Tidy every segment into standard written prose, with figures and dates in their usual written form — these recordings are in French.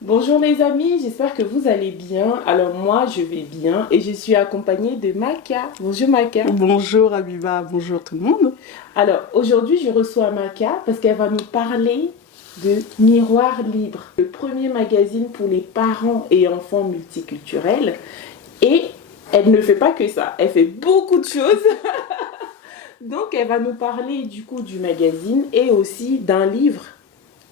Bonjour les amis, j'espère que vous allez bien. Alors moi je vais bien et je suis accompagnée de Maka. Bonjour Maka. Bonjour Abiba, bonjour tout le monde. Alors aujourd'hui je reçois Maka parce qu'elle va nous parler de Miroir Libre, le premier magazine pour les parents et enfants multiculturels. Et elle ne fait pas que ça, elle fait beaucoup de choses. Donc elle va nous parler du coup du magazine et aussi d'un livre,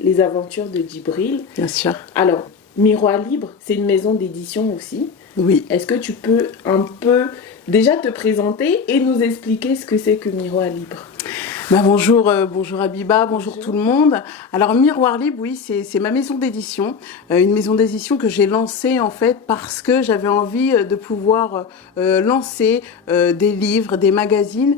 Les Aventures de Djibril. Bien sûr. Alors, Miroir Libre, c'est une maison d'édition aussi. Oui. Est-ce que tu peux un peu déjà te présenter et nous expliquer ce que c'est que Miroir Libre? Bonjour, bonjour Abiba, bonjour tout le monde. Alors Miroir Libre, oui, c'est ma maison d'édition. Une maison d'édition que j'ai lancée en fait parce que j'avais envie de pouvoir lancer des livres, des magazines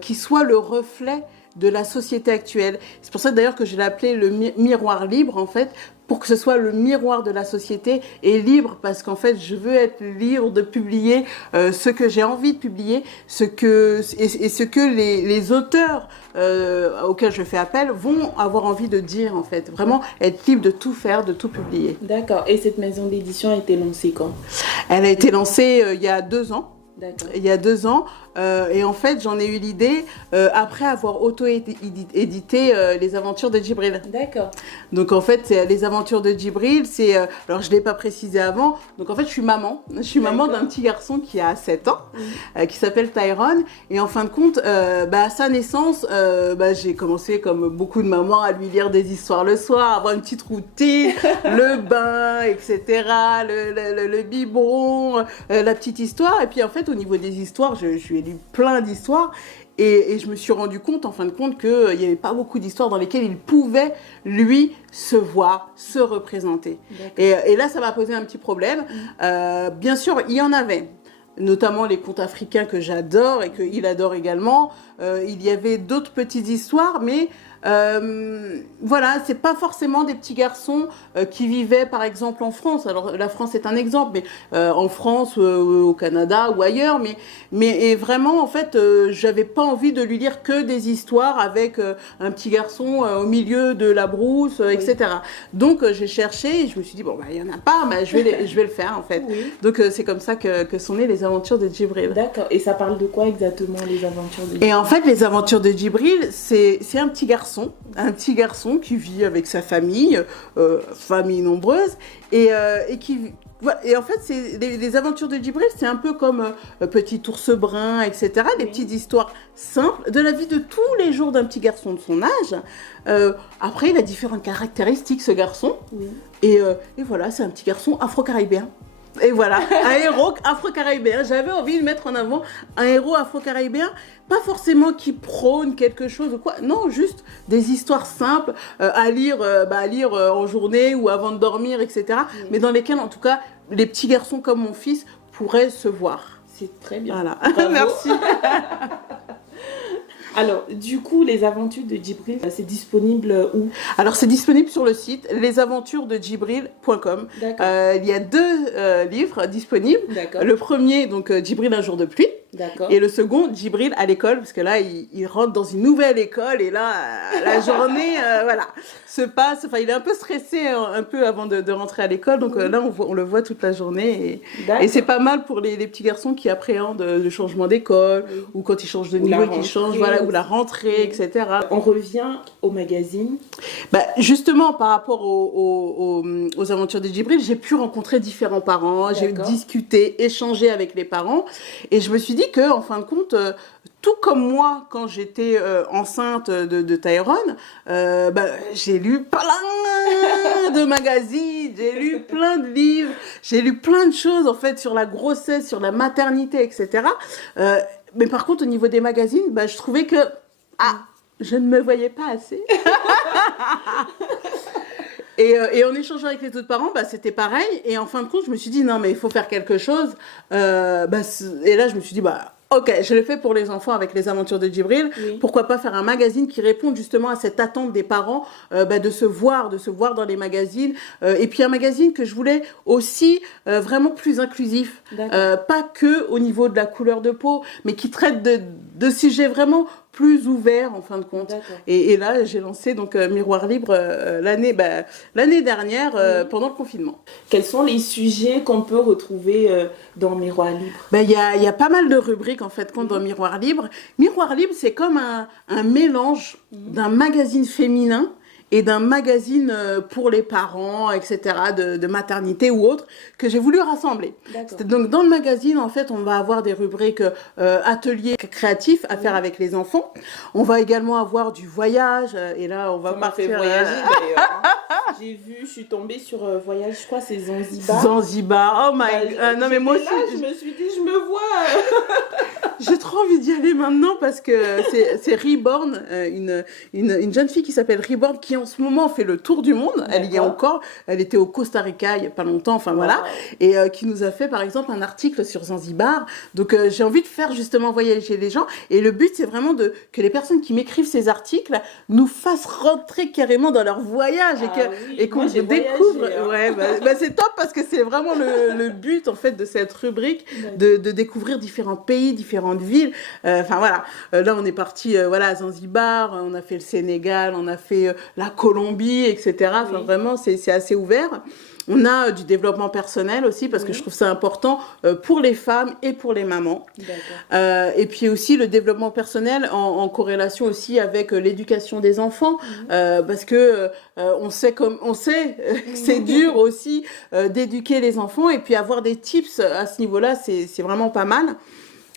qui soient le reflet de la société actuelle. C'est pour ça d'ailleurs que je l'ai appelé le Miroir Libre en fait, pour que ce soit le miroir de la société et libre, parce qu'en fait, je veux être libre de publier ce que j'ai envie de publier, ce que les auteurs auxquels je fais appel vont avoir envie de dire, en fait. Vraiment être libre de tout faire, de tout publier. D'accord. Et cette maison d'édition a été lancée quand? Elle a été lancée il y a 2 ans. D'accord. Il y a 2 ans. Et en fait, j'en ai eu l'idée après avoir auto-édité Les Aventures de Djibril. D'accord. Donc en fait, Les Aventures de Djibril, c'est... alors je ne l'ai pas précisé avant. Donc en fait, je suis maman. Je suis maman d'un petit garçon qui a 7 ans, qui s'appelle Tyrone. Et en fin de compte, à sa naissance, j'ai commencé, comme beaucoup de mamans, à lui lire des histoires le soir, avoir une petite routine, le bain, etc., le biberon, la petite histoire. Et puis en fait, au niveau des histoires, je lui ai lu plein d'histoires et je me suis rendu compte en fin de compte qu'il n'y avait pas beaucoup d'histoires dans lesquelles il pouvait lui se voir, se représenter. Et là ça m'a posé un petit problème. Bien sûr il y en avait, notamment les contes africains que j'adore et qu'il adore également. Il y avait d'autres petites histoires, mais voilà, c'est pas forcément des petits garçons qui vivaient par exemple en France. Alors la France est un exemple, mais en France, au Canada ou ailleurs, mais vraiment en fait, j'avais pas envie de lui lire que des histoires avec un petit garçon au milieu de la brousse, etc. Donc j'ai cherché et je me suis dit bon il y en a pas, je vais le faire en fait. Oui. Donc c'est comme ça que sont nées Les Aventures de Djibril. D'accord. Et ça parle de quoi exactement, Les Aventures de Djibril? Et en fait, Les Aventures de Djibril, c'est un petit garçon qui vit avec sa famille, famille nombreuse, et en fait, les Aventures de Djibril, c'est un peu comme Petit ours brun, etc. Des petites histoires simples de la vie de tous les jours d'un petit garçon de son âge. Après, il a différentes caractéristiques, ce garçon. Oui. Et voilà, c'est un petit garçon afro-caribéen. Et voilà, un héros afro-caribéen. J'avais envie de mettre en avant un héros afro-caribéen, pas forcément qui prône quelque chose ou quoi, non, juste des histoires simples à lire en journée ou avant de dormir, etc. Mais dans lesquelles, en tout cas, les petits garçons comme mon fils pourraient se voir. C'est très bien. Voilà. Merci. Alors, du coup, Les Aventures de Djibril, c'est disponible où? Alors, c'est disponible sur le site lesaventuresdedjibril.com. Il y a 2 livres disponibles. Le premier, donc Djibril un jour de pluie. Et le second, Djibril à l'école, parce que là, il rentre dans une nouvelle école et là, la journée, voilà, se passe. Enfin, il est un peu stressé un peu avant de rentrer à l'école. Donc là, on le voit toute la journée. Et c'est pas mal pour les petits garçons qui appréhendent le changement d'école ou quand ils changent de niveau, qu'ils changent, voilà, ou la rentrée, etc. On revient au magazine. Justement, par rapport aux Aventures de Djibril, j'ai pu rencontrer différents parents, j'ai discuté, échangé avec les parents, et je me suis dit que, en fin de compte, tout comme moi, quand j'étais enceinte de Tyrone, j'ai lu plein de magazines, j'ai lu plein de livres, j'ai lu plein de choses en fait sur la grossesse, sur la maternité, etc. Mais par contre, au niveau des magazines, je trouvais que je ne me voyais pas assez. Et en échangeant avec les autres parents, c'était pareil. Et en fin de compte, je me suis dit, non, mais il faut faire quelque chose. Et là, je me suis dit, ok, je le fais pour les enfants avec Les Aventures de Djibril. Oui. Pourquoi pas faire un magazine qui réponde justement à cette attente des parents de se voir dans les magazines. Et puis un magazine que je voulais aussi vraiment plus inclusif. Pas que au niveau de la couleur de peau, mais qui traite de sujets vraiment plus ouvert en fin de compte. Et là, j'ai lancé donc Miroir Libre l'année dernière pendant le confinement. Quels sont les sujets qu'on peut retrouver dans Miroir Libre? Il y a pas mal de rubriques en fait dans Miroir Libre. Miroir Libre, c'est comme un mélange d'un magazine féminin et d'un magazine pour les parents, etc., de maternité ou autre, que j'ai voulu rassembler. Donc, dans le magazine, en fait, on va avoir des rubriques ateliers créatifs à faire avec les enfants. On va également avoir du voyage, et là, on va partir... Ça m'a fait voyager, d'ailleurs. J'ai vu, je suis tombée sur voyage, je crois, c'est Zanzibar. Zanzibar, oh my God. Non, mais moi aussi... Là, je me suis dit, je me vois. J'ai trop envie d'y aller maintenant parce que c'est Reborn, une jeune fille qui s'appelle Reborn, qui en ce moment fait le tour du monde. Elle y est encore. Elle était au Costa Rica il n'y a pas longtemps, enfin voilà. Et qui nous a fait par exemple un article sur Zanzibar. Donc j'ai envie de faire justement voyager les gens. Et le but, c'est vraiment que les personnes qui m'écrivent ces articles nous fassent rentrer carrément dans leur voyage et qu'on découvre. C'est top parce que c'est vraiment le but en fait de cette rubrique, de découvrir différents pays, différentes villes. Enfin voilà, là on est parti à Zanzibar, on a fait le Sénégal, on a fait la Colombie, etc. Enfin vraiment c'est assez ouvert. On a du développement personnel aussi parce que je trouve ça important pour les femmes et pour les mamans. Et puis aussi le développement personnel en corrélation aussi avec l'éducation des enfants parce que on sait que c'est dur aussi d'éduquer les enfants et puis avoir des tips à ce niveau-là, c'est vraiment pas mal.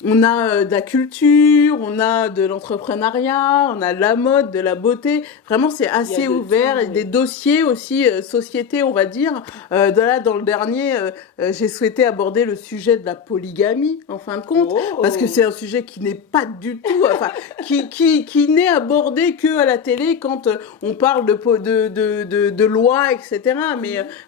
On a de la culture, on a de l'entrepreneuriat, on a de la mode, de la beauté. Vraiment, c'est assez ouvert. Et des dossiers aussi, société, on va dire. Dans le dernier, j'ai souhaité aborder le sujet de la polygamie, en fin de compte. Parce que c'est un sujet qui n'est pas du tout... Enfin, qui n'est abordé que à la télé quand on parle de loi, etc.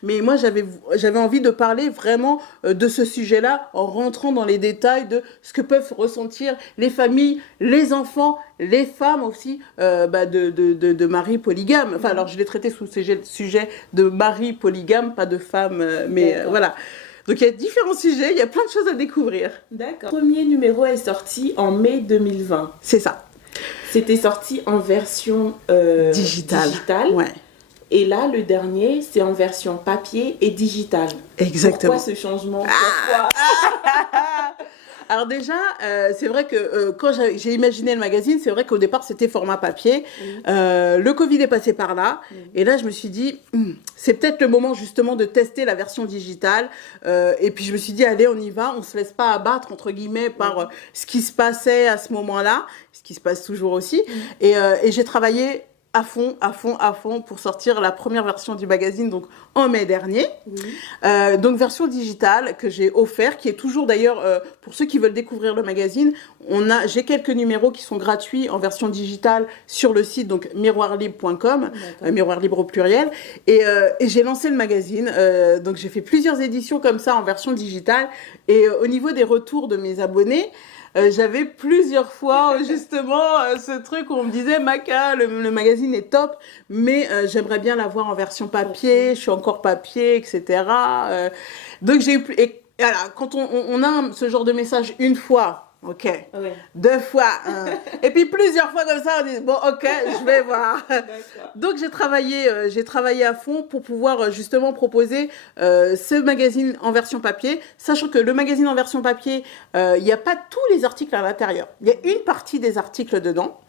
Mais moi, j'avais envie de parler vraiment de ce sujet-là en rentrant dans les détails de ce que peuvent ressentir les familles, les enfants, les femmes aussi de maris polygames. Enfin, alors je l'ai traité sous ce sujet de mari polygame, pas de femme, voilà. Donc il y a différents sujets, il y a plein de choses à découvrir. D'accord. Le premier numéro est sorti en mai 2020. C'est ça. C'était sorti en version digitale. Ouais. Et là, le dernier, c'est en version papier et digitale. Exactement. Pourquoi ce changement? Pourquoi Alors déjà, c'est vrai que quand j'ai imaginé le magazine, c'est vrai qu'au départ, c'était format papier. Le Covid est passé par là. Et là, je me suis dit, c'est peut-être le moment justement de tester la version digitale. Et puis, je me suis dit, allez, on y va. On ne se laisse pas abattre, entre guillemets, par ce qui se passait à ce moment-là, ce qui se passe toujours aussi. Et j'ai travaillé à fond pour sortir la première version du magazine, donc en mai dernier. Donc version digitale que j'ai offert, qui est toujours d'ailleurs, pour ceux qui veulent découvrir le magazine, j'ai quelques numéros qui sont gratuits en version digitale sur le site, donc miroirlibre.com, miroir libre au pluriel, et j'ai lancé le magazine, donc j'ai fait plusieurs éditions comme ça en version digitale, et au niveau des retours de mes abonnés, j'avais plusieurs fois justement ce truc où on me disait Maca, le magazine est top, mais j'aimerais bien l'avoir en version papier, je suis encore papier, etc. Donc j'ai eu... Et voilà, quand on a ce genre de message une fois, ok, deux fois, et puis plusieurs fois comme ça, on dit bon ok, je vais voir. Donc j'ai travaillé à fond pour pouvoir justement proposer ce magazine en version papier, sachant que le magazine en version papier, il n'y a pas tous les articles à l'intérieur, il y a une partie des articles dedans,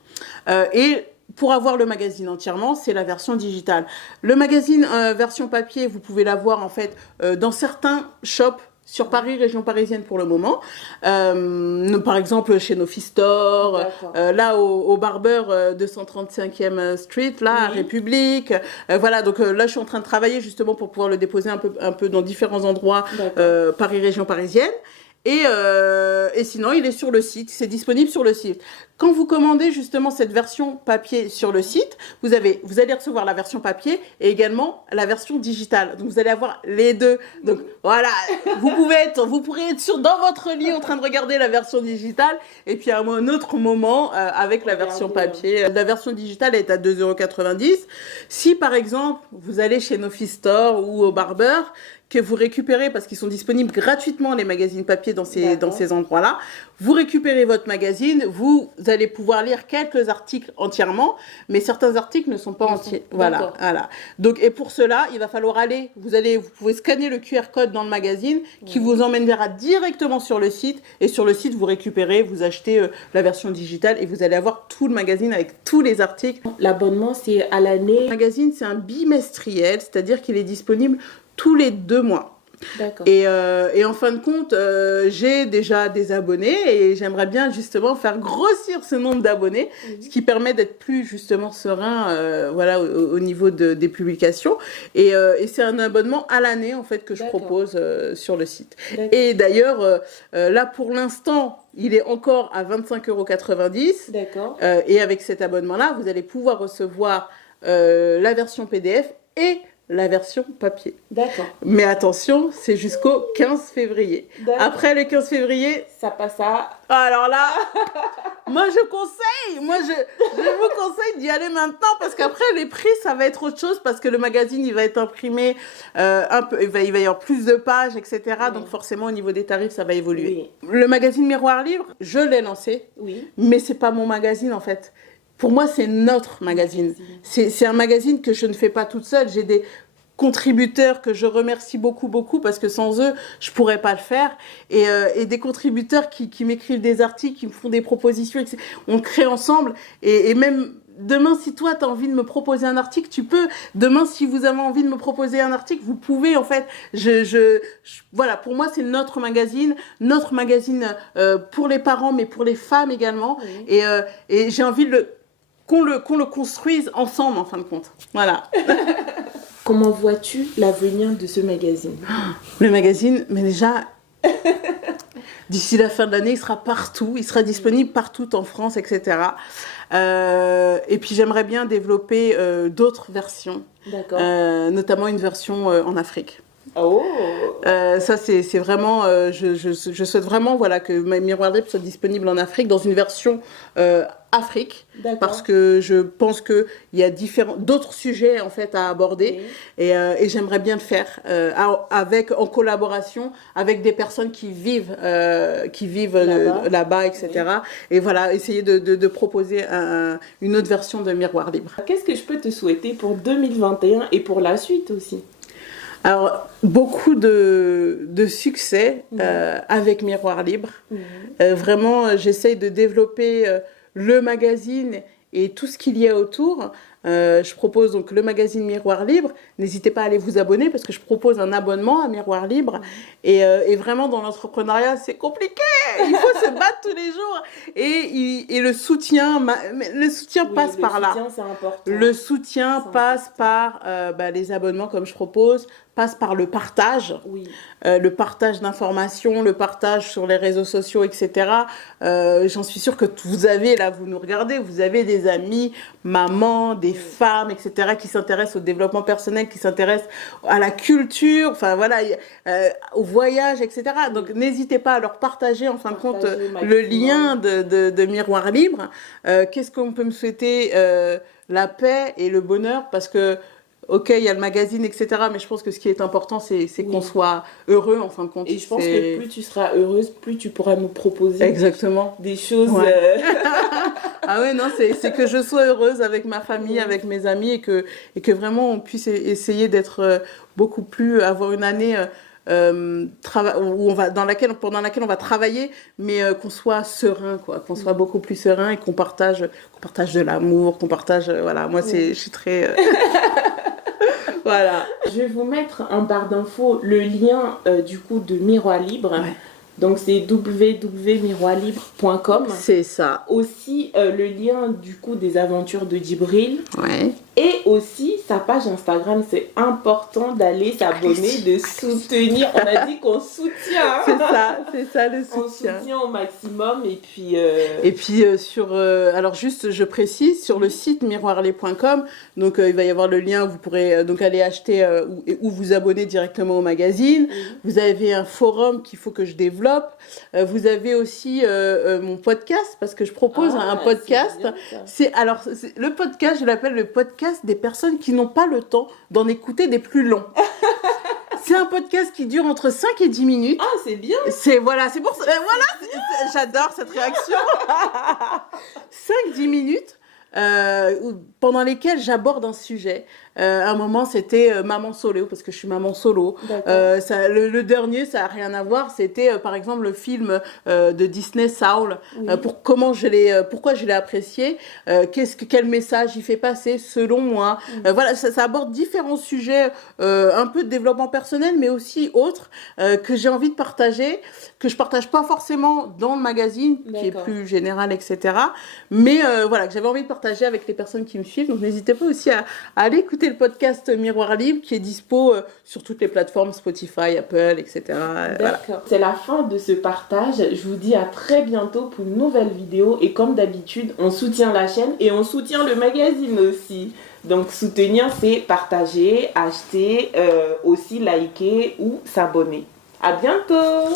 et pour avoir le magazine entièrement, c'est la version digitale. Le magazine version papier, vous pouvez l'avoir en fait dans certains shops sur Paris, région parisienne pour le moment. Par exemple, chez Nofi Store, là au Barber 235e Street, là à République. Voilà, donc là je suis en train de travailler justement pour pouvoir le déposer un peu dans différents endroits Paris, région parisienne. Et sinon, il est sur le site, c'est disponible sur le site. Quand vous commandez justement cette version papier sur le site, vous allez recevoir la version papier et également la version digitale. Donc vous allez avoir les deux. Donc voilà, vous pourrez être dans votre lit en train de regarder la version digitale et puis à un autre moment avec la version papier. La version digitale est à 2,90 €. Si par exemple vous allez chez Nofi Store ou au Barber, que vous récupérez, parce qu'ils sont disponibles gratuitement, les magazines papier dans ces endroits-là. Vous récupérez votre magazine, vous allez pouvoir lire quelques articles entièrement, mais certains articles ne sont pas entiers. Voilà. Donc, et pour cela, il va falloir aller, vous pouvez scanner le QR code dans le magazine qui vous emmènera directement sur le site, et sur le site, vous récupérez, vous achetez la version digitale et vous allez avoir tout le magazine avec tous les articles. L'abonnement, c'est à l'année. Le magazine, c'est un bimestriel, c'est-à-dire qu'il est disponible tous les 2 mois. D'accord. Et en fin de compte, j'ai déjà des abonnés et j'aimerais bien justement faire grossir ce nombre d'abonnés, ce qui permet d'être plus justement serein au niveau des publications. Et c'est un abonnement à l'année en fait que je propose sur le site. Et d'ailleurs, là pour l'instant, il est encore à 25,90 €. D'accord. Et avec cet abonnement-là, vous allez pouvoir recevoir la version PDF et la version papier. D'accord. Mais attention, c'est jusqu'au 15 février. Après le 15 février... ça passe à... Alors là, moi je vous conseille d'y aller maintenant parce qu'après les prix, ça va être autre chose parce que le magazine, il va être imprimé il va y avoir plus de pages, etc. Donc forcément, au niveau des tarifs, ça va évoluer. Le magazine Miroir Libre, je l'ai lancé, mais c'est pas mon magazine en fait. Pour moi, c'est notre magazine. C'est un magazine que je ne fais pas toute seule. J'ai des contributeurs que je remercie beaucoup parce que sans eux, je pourrais pas le faire. Et des contributeurs qui m'écrivent des articles, qui me font des propositions. Etc. On le crée ensemble. Et même demain, si toi, tu as envie de me proposer un article, tu peux. Demain, si vous avez envie de me proposer un article, vous pouvez, en fait. Voilà, pour moi, c'est notre magazine pour les parents, mais pour les femmes également. Et j'ai envie qu'on le construise ensemble, en fin de compte. Voilà. Comment vois-tu l'avenir de ce magazine ? Le magazine, mais déjà, d'ici la fin de l'année, il sera partout. Il sera disponible partout en France, etc. Et puis, j'aimerais bien développer d'autres versions. D'accord. Notamment une version en Afrique. Oh. Ça c'est vraiment je souhaite vraiment que Miroir Libre soit disponible en Afrique dans une version Afrique, parce que je pense que il y a d'autres sujets en fait à aborder, et j'aimerais bien le faire en collaboration avec des personnes qui vivent là-bas, etc. Et voilà, essayer de proposer une autre version de Miroir Libre. Qu'est-ce que je peux te souhaiter pour 2021 et pour la suite aussi ? Alors, beaucoup de succès avec Miroir Libre. Vraiment, j'essaye de développer le magazine et tout ce qu'il y a autour. Je propose donc le magazine Miroir Libre. N'hésitez pas à aller vous abonner parce que je propose un abonnement à Miroir Libre. Et vraiment, dans l'entrepreneuriat, c'est compliqué. Il faut se battre tous les jours. Et le soutien passe par là. Le soutien, c'est important. Le soutien passe par les abonnements comme je propose, passe par le partage, le partage d'informations, le partage sur les réseaux sociaux, etc. J'en suis sûre que vous nous regardez, vous avez des amis, mamans, des femmes, etc., qui s'intéressent au développement personnel, qui s'intéressent à la culture, au voyage, etc. Donc, n'hésitez pas à leur partager, en fin de compte, le lien de Miroir Libre. Qu'est-ce qu'on peut me souhaiter ? La paix et le bonheur, parce que ok, il y a le magazine, etc. Mais je pense que ce qui est important, c'est qu'on soit heureux, en fin de compte. Et je pense que plus tu seras heureuse, plus tu pourras nous proposer des choses. Ah ouais, non, c'est que je sois heureuse avec ma famille, avec mes amis, et que vraiment on puisse essayer d'être beaucoup plus, avoir une année pendant laquelle on va travailler, mais qu'on soit serein, qu'on soit beaucoup plus serein, et qu'on partage de l'amour, qu'on partage, moi je suis très... Voilà. Je vais vous mettre en barre d'infos le lien du coup de Miroir Libre. Donc c'est www.miroirlibre.com. C'est ça. Aussi le lien du coup des aventures de Djibril. Et aussi sa page Instagram. C'est important d'aller s'abonner, de soutenir. On a dit qu'on soutient. C'est ça le soutien. On soutient au maximum. Et puis alors juste je précise, sur le site miroirlibre.com, donc il va y avoir le lien où vous pourrez donc aller acheter ou vous abonner directement au magazine. Vous avez un forum qu'il faut que je développe. Vous avez aussi mon podcast, parce que je propose un podcast. Le podcast, je l'appelle le podcast des personnes qui n'ont pas le temps d'en écouter des plus longs. C'est un podcast qui dure entre 5 et 10 minutes. Ah, c'est bien. C'est pour ça. J'adore cette réaction. 5-10 minutes. Pendant lesquelles j'aborde un sujet. Un moment, c'était maman solo, parce que je suis maman solo. Le dernier, ça n'a rien à voir. C'était, par exemple, le film de Disney, Soul. Oui. Pourquoi je l'ai apprécié. Quel message il fait passer, selon moi. Voilà, ça aborde différents sujets, un peu de développement personnel, mais aussi autres, que j'ai envie de partager, que je partage pas forcément dans le magazine, qui est plus général, etc. Mais voilà, que j'avais envie de partager avec les personnes qui me suivent. Donc n'hésitez pas aussi à aller écouter le podcast Miroir Libre qui est dispo sur toutes les plateformes Spotify, Apple, etc. D'accord. Voilà. C'est la fin de ce partage. Je vous dis à très bientôt pour une nouvelle vidéo. Et comme d'habitude, on soutient la chaîne et on soutient le magazine aussi. Donc soutenir, c'est partager, acheter, aussi liker ou s'abonner. À bientôt.